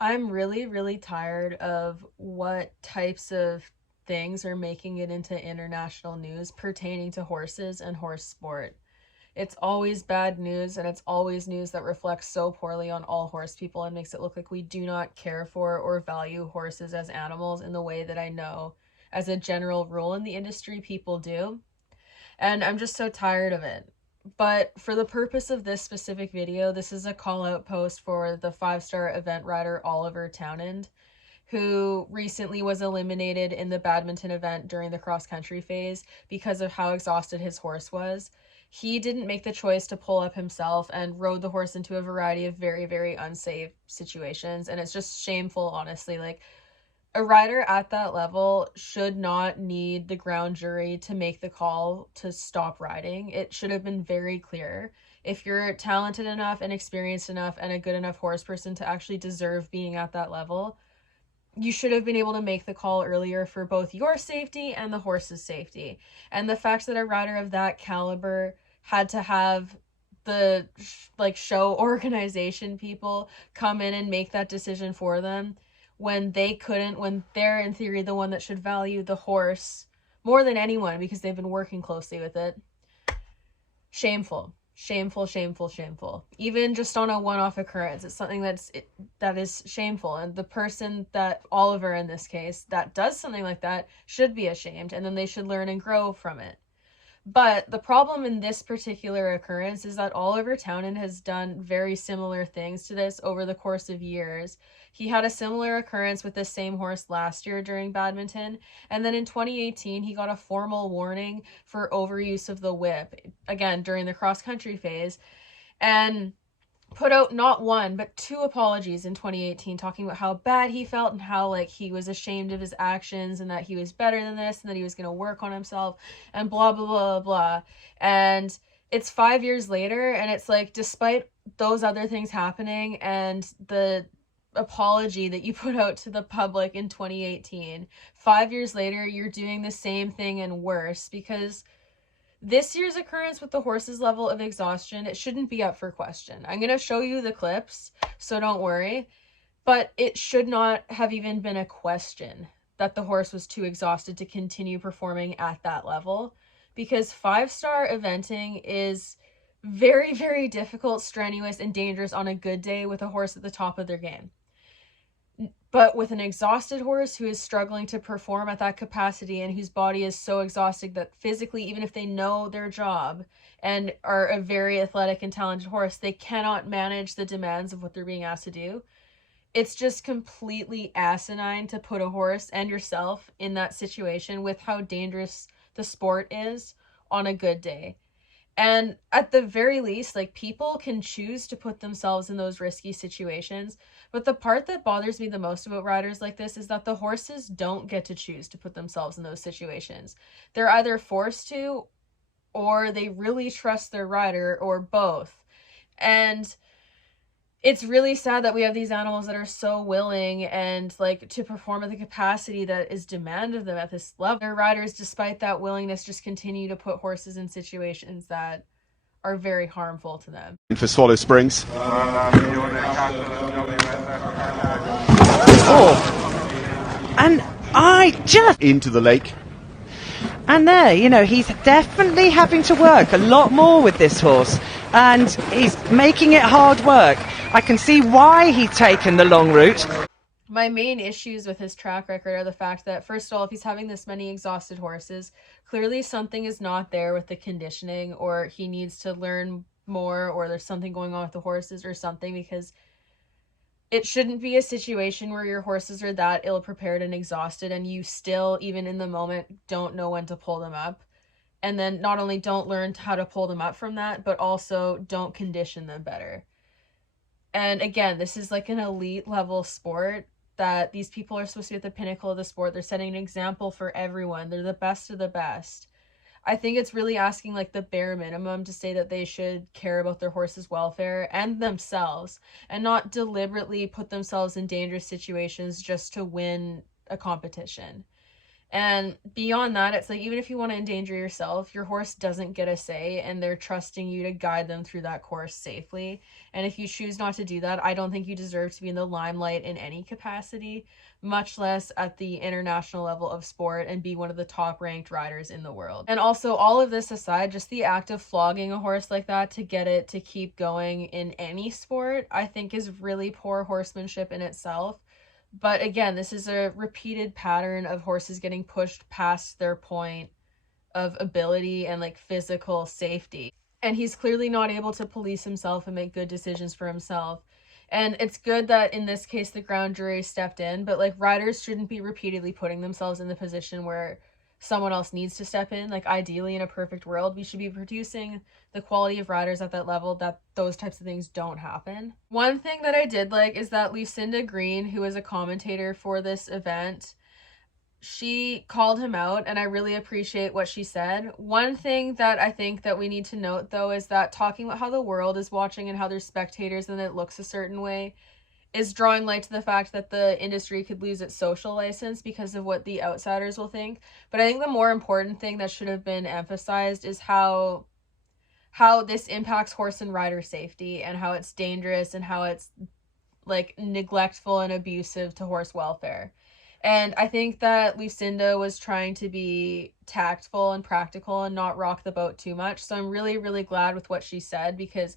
I'm really, really tired of what types of things are making it into international news pertaining to horses and horse sport. It's always bad news, and it's always news that reflects so poorly on all horse people and makes it look like we do not care for or value horses as animals in the way that I know, as a general rule in the industry, people do. And I'm just so tired of it. But for the purpose of this specific video, this is a call out post for the 5-star event rider Oliver Townend, who recently was eliminated in the badminton event during the cross country phase because of how exhausted his horse was. He didn't make the choice to pull up himself and rode the horse into a variety of very, very unsafe situations. And it's just shameful, honestly. Like, a rider at that level should not need the ground jury to make the call to stop riding. It should have been very clear. If you're talented enough and experienced enough and a good enough horse person to actually deserve being at that level, you should have been able to make the call earlier for both your safety and the horse's safety. And the fact that a rider of that caliber had to have the show organization people come in and make that decision for them when they couldn't, when they're in theory the one that should value the horse more than anyone because they've been working closely with it. Shameful. Shameful, shameful, shameful. Even just on a one-off occurrence, it's something that is shameful. And the person, that Oliver in this case, that does something like that should be ashamed, and then they should learn and grow from it. But the problem in this particular occurrence is that Oliver Townend has done very similar things to this over the course of years. He had a similar occurrence with this same horse last year during badminton, and then in 2018 he got a formal warning for overuse of the whip, again during the cross-country phase, and put out not one but two apologies in 2018 talking about how bad he felt and how he was ashamed of his actions and that he was better than this and that he was going to work on himself and blah blah blah blah. And it's 5 years later, and it's like, despite those other things happening and the apology that you put out to the public in 2018, 5 years later you're doing the same thing and worse, because this year's occurrence with the horse's level of exhaustion, it shouldn't be up for question. I'm going to show you the clips, so don't worry. But it should not have even been a question that the horse was too exhausted to continue performing at that level. Because 5-star eventing is very, very difficult, strenuous, and dangerous on a good day with a horse at the top of their game. But with an exhausted horse who is struggling to perform at that capacity and whose body is so exhausted that physically, even if they know their job and are a very athletic and talented horse, they cannot manage the demands of what they're being asked to do. It's just completely asinine to put a horse and yourself in that situation with how dangerous the sport is on a good day. And at the very least, people can choose to put themselves in those risky situations. But the part that bothers me the most about riders like this is that the horses don't get to choose to put themselves in those situations. They're either forced to, or they really trust their rider, or both. And it's really sad that we have these animals that are so willing and to perform at the capacity that is demanded of them at this level. Their riders, despite that willingness, just continue to put horses in situations that are very harmful to them. For Swallow Springs. Oh, and I just Into the lake. and there, he's definitely having to work a lot more with this horse, and he's making it hard work. I can see why he's taken the long route. My main issues with his track record are the fact that, first of all, if he's having this many exhausted horses, clearly something is not there with the conditioning, or he needs to learn more, or there's something going on with the horses or something, because it shouldn't be a situation where your horses are that ill-prepared and exhausted and you still, even in the moment, don't know when to pull them up. And then not only don't learn how to pull them up from that, but also don't condition them better. And again, this is an elite level sport that these people are supposed to be at the pinnacle of the sport. They're setting an example for everyone. They're the best of the best. I think it's really asking the bare minimum to say that they should care about their horse's welfare and themselves, and not deliberately put themselves in dangerous situations just to win a competition. And beyond that, it's like, even if you want to endanger yourself, your horse doesn't get a say, and they're trusting you to guide them through that course safely. And if you choose not to do that, I don't think you deserve to be in the limelight in any capacity, much less at the international level of sport and be one of the top ranked riders in the world. And also, all of this aside, just the act of flogging a horse like that to get it to keep going in any sport, I think is really poor horsemanship in itself. But again, this is a repeated pattern of horses getting pushed past their point of ability and like physical safety. And he's clearly not able to police himself and make good decisions for himself. And it's good that in this case the ground jury stepped in, but like, riders shouldn't be repeatedly putting themselves in the position where someone else needs to step in. Like, ideally, in a perfect world, we should be producing the quality of riders at that level that those types of things don't happen. One thing that I did like is that Lucinda Green, who is a commentator for this event, she called him out, and I really appreciate what she said. One thing that I think that we need to note, though, is that talking about how the world is watching and how there's spectators and it looks a certain way is drawing light to the fact that the industry could lose its social license because of what the outsiders will think. But I think the more important thing that should have been emphasized is how this impacts horse and rider safety, and how it's dangerous, and how it's like neglectful and abusive to horse welfare. And I think that Lucinda was trying to be tactful and practical and not rock the boat too much. So I'm really, really glad with what she said, because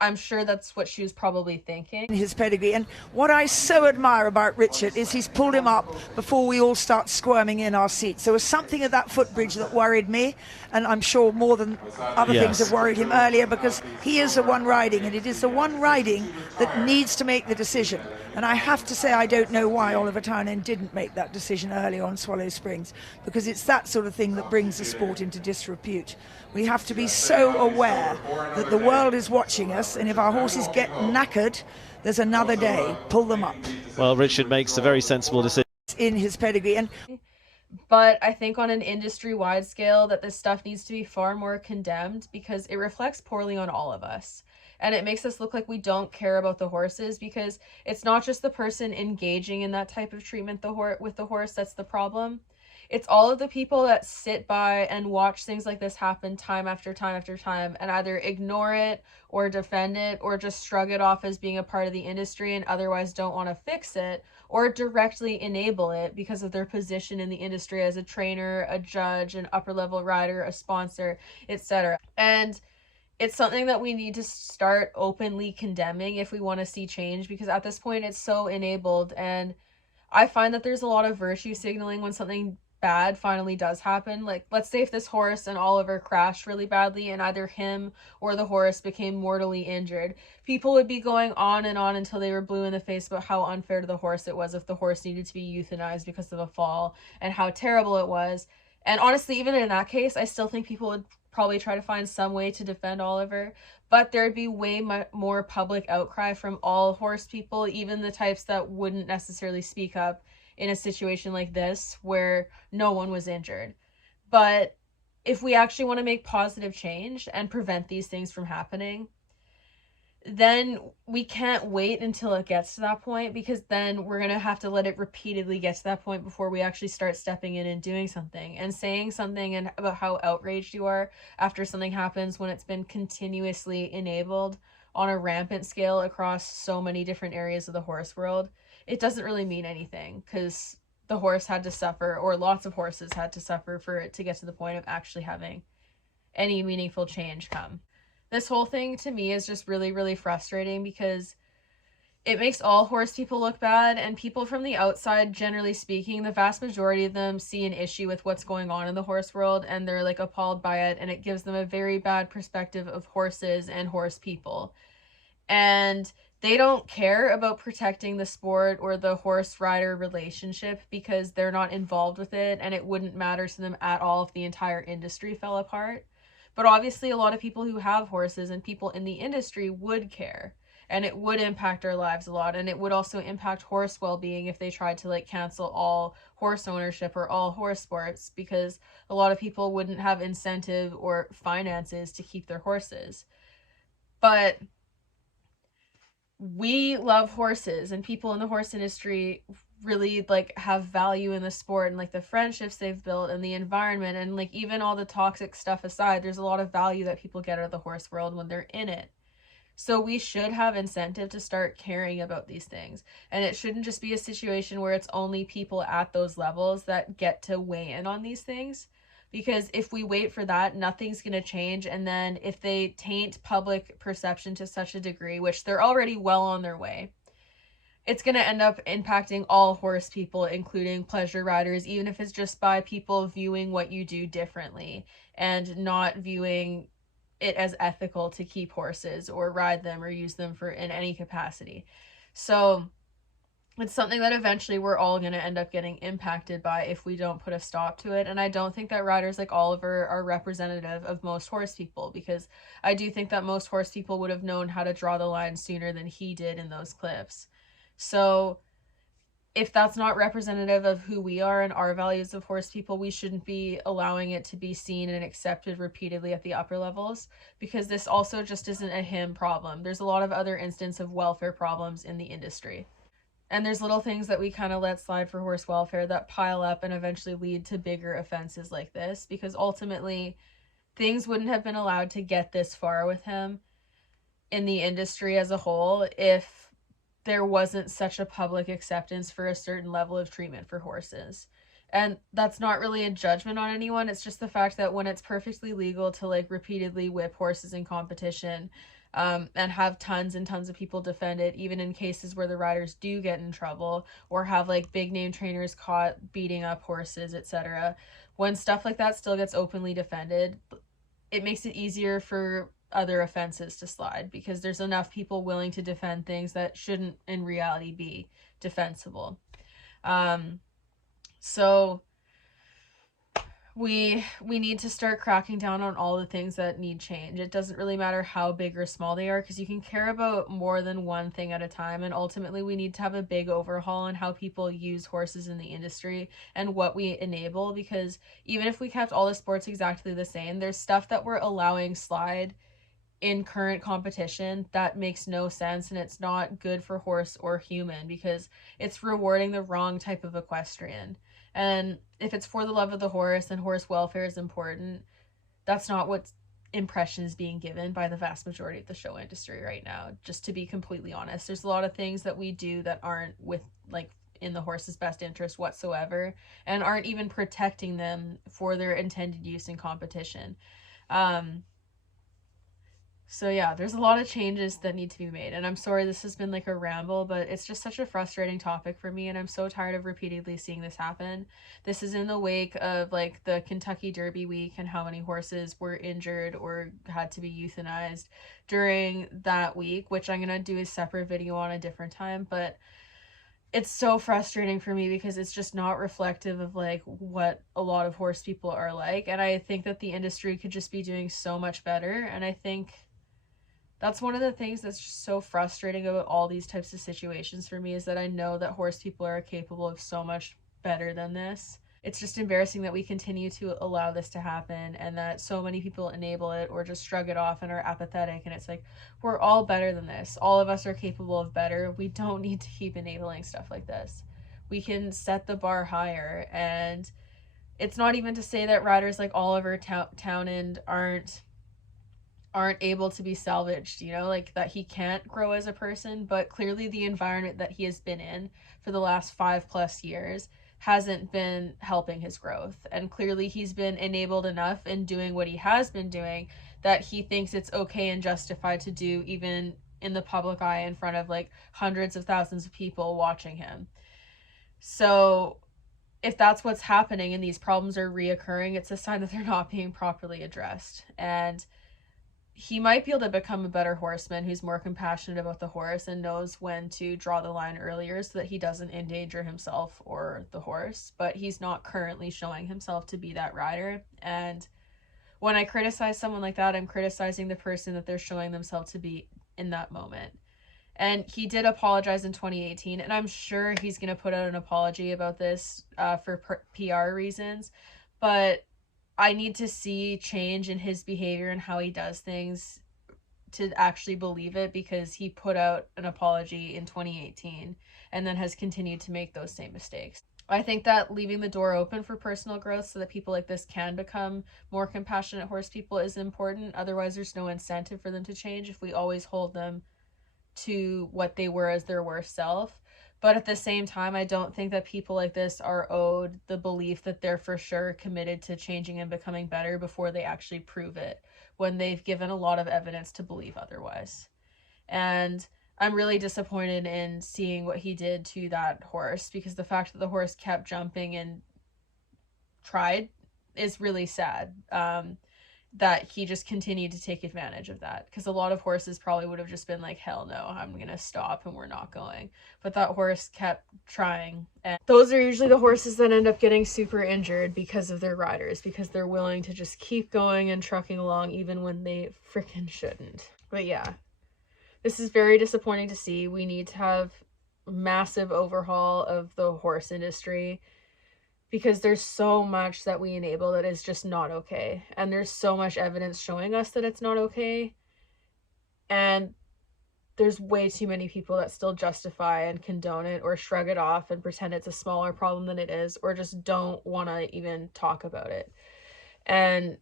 I'm sure that's what she was probably thinking. His pedigree. And what I so admire about Richard is he's pulled him up before we all start squirming in our seats. There was something at that footbridge that worried me, and I'm sure more than other things have worried him earlier, because he is the one riding, and it is the one riding that needs to make the decision. And I have to say, I don't know why Oliver Townend didn't make that decision early on Swallow Springs, because it's that sort of thing that brings the sport into disrepute. We have to be so aware that the world is watching us, and if our horses get knackered, there's another day. Pull them up. Well, Richard makes a very sensible decision. In his pedigree. But I think on an industry-wide scale that this stuff needs to be far more condemned, because it reflects poorly on all of us. And it makes us look like we don't care about the horses, because it's not just the person engaging in that type of treatment with the horse that's the problem. It's all of the people that sit by and watch things like this happen time after time after time, and either ignore it or defend it, or just shrug it off as being a part of the industry and otherwise don't want to fix it, or directly enable it because of their position in the industry as a trainer, a judge, an upper level rider, a sponsor, etc. And it's something that we need to start openly condemning if we want to see change, because at this point it's so enabled. And I find that there's a lot of virtue signaling when something bad finally does happen. Like, let's say if this horse and Oliver crashed really badly and either him or the horse became mortally injured, people would be going on and on until they were blue in the face about how unfair to the horse it was if the horse needed to be euthanized because of a fall, and how terrible it was. And honestly, even in that case, I still think people would probably try to find some way to defend Oliver, but there'd be way more public outcry from all horse people, even the types that wouldn't necessarily speak up in a situation like this where no one was injured. But if we actually want to make positive change and prevent these things from happening, then we can't wait until it gets to that point, because then we're going to have to let it repeatedly get to that point before we actually start stepping in and doing something and saying something and about how outraged you are after something happens when it's been continuously enabled on a rampant scale across so many different areas of the horse world. It doesn't really mean anything, because the horse had to suffer, or lots of horses had to suffer, for it to get to the point of actually having any meaningful change come. This whole thing to me is just really, really frustrating, because it makes all horse people look bad, and people from the outside, generally speaking, the vast majority of them see an issue with what's going on in the horse world, and they're like appalled by it, and it gives them a very bad perspective of horses and horse people. And they don't care about protecting the sport or the horse rider relationship, because they're not involved with it, and it wouldn't matter to them at all if the entire industry fell apart. But obviously a lot of people who have horses and people in the industry would care, and it would impact our lives a lot, and it would also impact horse well-being if they tried to like cancel all horse ownership or all horse sports, because a lot of people wouldn't have incentive or finances to keep their horses. But we love horses, and people in the horse industry really like have value in the sport, and like the friendships they've built and the environment, and like even all the toxic stuff aside, there's a lot of value that people get out of the horse world when they're in it. So we should have incentive to start caring about these things. And it shouldn't just be a situation where it's only people at those levels that get to weigh in on these things. Because if we wait for that, nothing's going to change. And then if they taint public perception to such a degree, which they're already well on their way, it's going to end up impacting all horse people, including pleasure riders, even if it's just by people viewing what you do differently and not viewing it as ethical to keep horses or ride them or use them for in any capacity. So it's something that eventually we're all going to end up getting impacted by if we don't put a stop to it. And I don't think that riders like Oliver are representative of most horse people, because I do think that most horse people would have known how to draw the line sooner than he did in those clips. So if that's not representative of who we are and our values of horse people, we shouldn't be allowing it to be seen and accepted repeatedly at the upper levels, because this also just isn't a him problem. There's a lot of other instances of welfare problems in the industry. And there's little things that we kind of let slide for horse welfare that pile up and eventually lead to bigger offenses like this, because ultimately things wouldn't have been allowed to get this far with him in the industry as a whole if there wasn't such a public acceptance for a certain level of treatment for horses. And that's not really a judgment on anyone. It's just the fact that when it's perfectly legal to like repeatedly whip horses in competition, and have tons and tons of people defend it, even in cases where the riders do get in trouble or have like big name trainers caught beating up horses, etc. When stuff like that still gets openly defended, it makes it easier for other offenses to slide, because there's enough people willing to defend things that shouldn't in reality be defensible. So we need to start cracking down on all the things that need change. It doesn't really matter how big or small they are, because you can care about more than one thing at a time, and ultimately we need to have a big overhaul on how people use horses in the industry and what we enable, because even if we kept all the sports exactly the same, there's stuff that we're allowing slide in current competition that makes no sense, and it's not good for horse or human, because it's rewarding the wrong type of equestrian. And if it's for the love of the horse and horse welfare is important, that's not what impression is being given by the vast majority of the show industry right now. Just to be completely honest, there's a lot of things that we do that aren't with like in the horse's best interest whatsoever, and aren't even protecting them for their intended use in competition. So yeah, there's a lot of changes that need to be made, and I'm sorry this has been like a ramble, but it's just such a frustrating topic for me, and I'm so tired of repeatedly seeing this happen. This is in the wake of like the Kentucky Derby week and how many horses were injured or had to be euthanized during that week, which I'm gonna do a separate video on a different time. But it's so frustrating for me because it's just not reflective of like what a lot of horse people are like, and I think that the industry could just be doing so much better. And I think that's one of the things that's just so frustrating about all these types of situations for me, is that I know that horse people are capable of so much better than this. It's just embarrassing that we continue to allow this to happen, and that so many people enable it or just shrug it off and are apathetic. And it's like, we're all better than this. All of us are capable of better. We don't need to keep enabling stuff like this. We can set the bar higher. And it's not even to say that riders like Oliver Townend aren't able to be salvaged, you know, like that he can't grow as a person, but clearly the environment that he has been in for the last 5+ years hasn't been helping his growth. And clearly he's been enabled enough in doing what he has been doing that he thinks it's okay and justified to do, even in the public eye, in front of like hundreds of thousands of people watching him. So if that's what's happening and these problems are reoccurring, it's a sign that they're not being properly addressed. And he might be able to become a better horseman who's more compassionate about the horse and knows when to draw the line earlier so that he doesn't endanger himself or the horse, but he's not currently showing himself to be that rider. And when I criticize someone like that, I'm criticizing the person that they're showing themselves to be in that moment. And he did apologize in 2018, and I'm sure he's going to put out an apology about this for PR reasons, but I need to see change in his behavior and how he does things to actually believe it, because he put out an apology in 2018 and then has continued to make those same mistakes. I think that leaving the door open for personal growth so that people like this can become more compassionate horse people is important. Otherwise, there's no incentive for them to change if we always hold them to what they were as their worst self. But at the same time, I don't think that people like this are owed the belief that they're for sure committed to changing and becoming better before they actually prove it, when they've given a lot of evidence to believe otherwise. And I'm really disappointed in seeing what he did to that horse, because the fact that the horse kept jumping and tried is really sad. That he just continued to take advantage of that, because a lot of horses probably would have just been like, hell no, I'm gonna stop and we're not going. But that horse kept trying, and those are usually the horses that end up getting super injured because of their riders, because they're willing to just keep going and trucking along even when they freaking shouldn't. But yeah, this is very disappointing to see. We need to have massive overhaul of the horse industry, because there's so much that we enable that is just not okay. And there's so much evidence showing us that it's not okay. And there's way too many people that still justify and condone it, or shrug it off and pretend it's a smaller problem than it is, or just don't want to even talk about it. And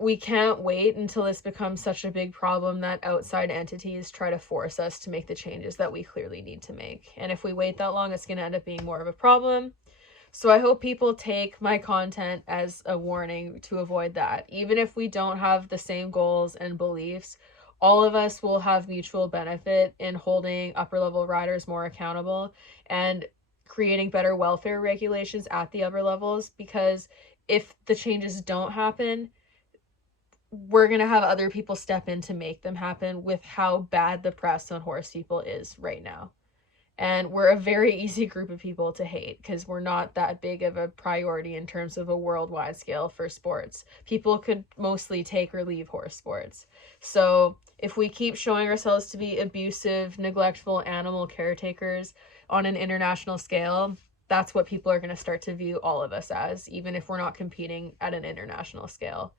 we can't wait until this becomes such a big problem that outside entities try to force us to make the changes that we clearly need to make. And if we wait that long, it's going to end up being more of a problem. So I hope people take my content as a warning to avoid that. Even if we don't have the same goals and beliefs, all of us will have mutual benefit in holding upper level riders more accountable and creating better welfare regulations at the upper levels, because if the changes don't happen, we're going to have other people step in to make them happen, with how bad the press on horse people is right now. And we're a very easy group of people to hate, because we're not that big of a priority in terms of a worldwide scale for sports. People could mostly take or leave horse sports. So if we keep showing ourselves to be abusive, neglectful animal caretakers on an international scale, that's what people are going to start to view all of us as, even if we're not competing at an international scale.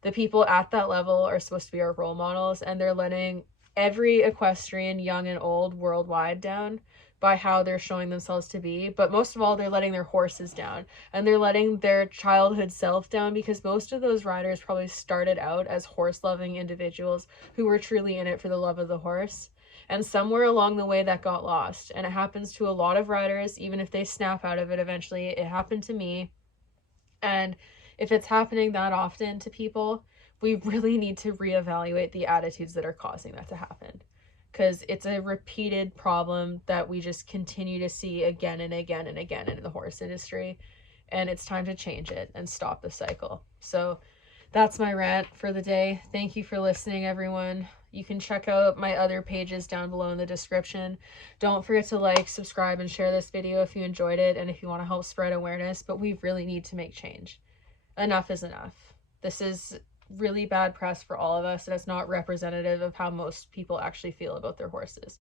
The people at that level are supposed to be our role models, and they're letting every equestrian, young and old, worldwide down by how they're showing themselves to be. But most of all, they're letting their horses down, and they're letting their childhood self down, because most of those riders probably started out as horse-loving individuals who were truly in it for the love of the horse. And somewhere along the way that got lost. And it happens to a lot of riders, even if they snap out of it eventually. It happened to me. And if it's happening that often to people, we really need to reevaluate the attitudes that are causing that to happen, because it's a repeated problem that we just continue to see again and again and again in the horse industry, and it's time to change it and stop the cycle. So that's my rant for the day. Thank you for listening, everyone. You can check out my other pages down below in the description. Don't forget to like, subscribe, and share this video if you enjoyed it and if you want to help spread awareness. But we really need to make change. Enough is enough. This is really bad press for all of us, and it's not representative of how most people actually feel about their horses.